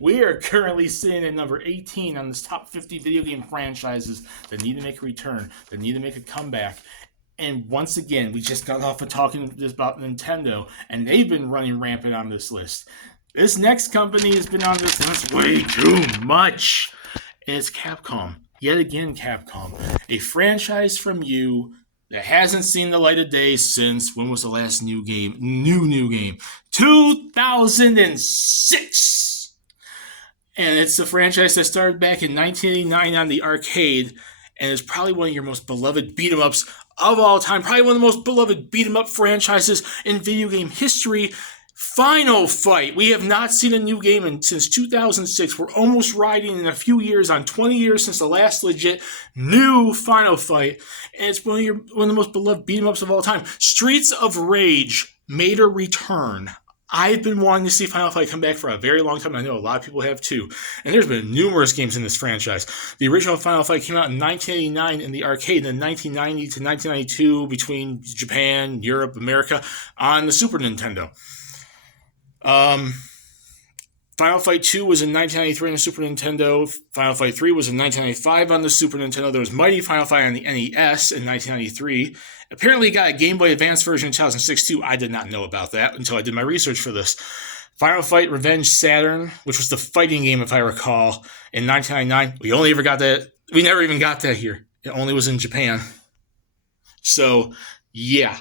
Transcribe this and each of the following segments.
We are currently sitting at number 18 on this top 50 video game franchises that need to make a return, that need to make a comeback. And once again, we just got off of talking just about Nintendo, and they've been running rampant on this list. This next company has been on this list way too much. And it's Capcom. Yet again, Capcom. A franchise from you that hasn't seen the light of day since, when was the last new game? New game. 2006! And it's a franchise that started back in 1989 on the arcade, and is probably one of your most beloved beat-em-ups of all time. Probably one of the most beloved beat-em-up franchises in video game history. Final Fight. We have not seen a new game since 2006. We're almost riding in a few years on 20 years since the last legit new Final Fight. And it's one of the most beloved beat-em-ups of all time. Streets of Rage made a return. I've been wanting to see Final Fight come back for a very long time. I know a lot of people have too. And there's been numerous games in this franchise. The original Final Fight came out in 1989 in the arcade, and then 1990 to 1992 between Japan, Europe, America on the Super Nintendo. Final Fight 2 was in 1993 on the Super Nintendo. Final Fight 3 was in 1995 on the Super Nintendo. There was Mighty Final Fight on the NES in 1993. Apparently got a Game Boy Advance version in 2006 too. I did not know about that until I did my research for this. Final Fight Revenge Saturn, which was the fighting game, if I recall, in 1999. We never even got that here. It only was in Japan. So, yeah.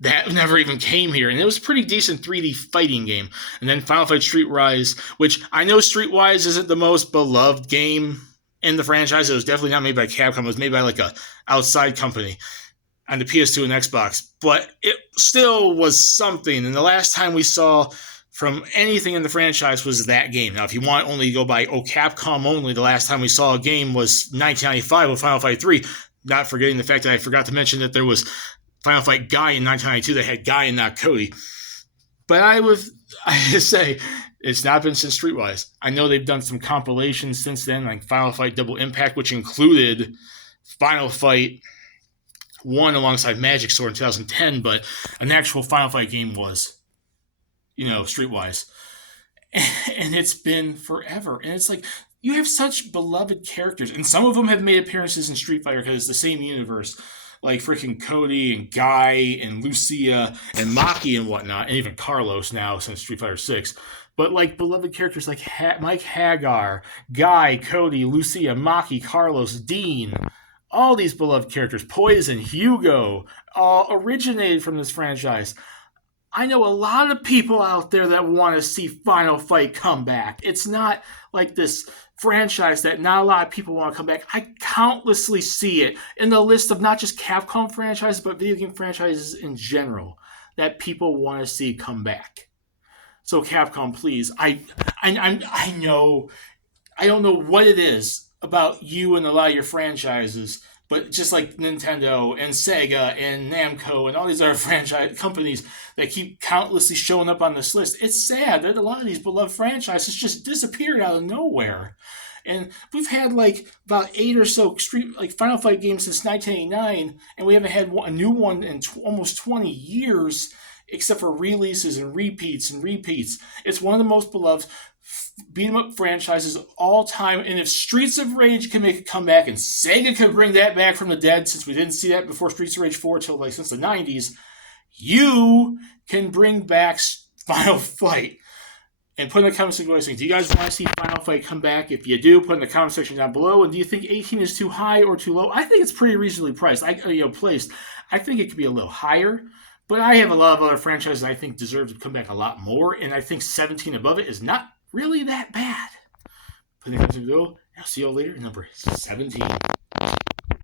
That never even came here, and it was a pretty decent 3D fighting game. And then Final Fight Streetwise, which I know Streetwise isn't the most beloved game in the franchise. It was definitely not made by Capcom. It was made by like a outside company on the PS2 and Xbox. But it still was something, and the last time we saw from anything in the franchise was that game. Now, if you want only to go by, Capcom only, the last time we saw a game was 1995 with Final Fight 3. Not forgetting the fact that I forgot to mention that there was Final Fight Guy in 1992 that had Guy and not Cody. But I say it's not been since Streetwise. I know they've done some compilations since then, like Final Fight Double Impact, which included Final Fight 1 alongside Magic Sword in 2010, but an actual Final Fight game was, Streetwise. And it's been forever. And it's like, you have such beloved characters, and some of them have made appearances in Street Fighter because it's the same universe. Like freaking Cody and Guy and Lucia and Maki and whatnot, and even Carlos now since Street Fighter 6. But like beloved characters like Mike Hagar, Guy, Cody, Lucia, Maki, Carlos, Dean, all these beloved characters, Poison, Hugo, all originated from this franchise. I know a lot of people out there that want to see Final Fight come back. It's not like this franchise that not a lot of people want to come back. I countlessly see it in the list of not just Capcom franchises, but video game franchises in general that people want to see come back. So Capcom, please. I know, I don't know what it is about you and a lot of your franchises, but just like Nintendo and Sega and Namco and all these other franchise companies that keep countlessly showing up on this list, it's sad that a lot of these beloved franchises just disappeared out of nowhere. And we've had like about 8 or so Final Fight games since 1989, and we haven't had a new one in almost 20 years, except for releases and repeats. It's one of the most beloved beat-em-up franchises of all time, and if Streets of Rage can make a comeback, and Sega could bring that back from the dead, since we didn't see that before Streets of Rage 4 till since the 90s, you can bring back Final Fight. And put in the comment section, do you guys want to see Final Fight come back? If you do, put in the comment section down below. And do you think 18 is too high or too low? I think it's pretty reasonably priced. Placed. I think it could be a little higher. But I have a lot of other franchises I think deserve to come back a lot more. And I think 17 above it is not really that bad. Put in the comment section below. I'll see you all later at number 17.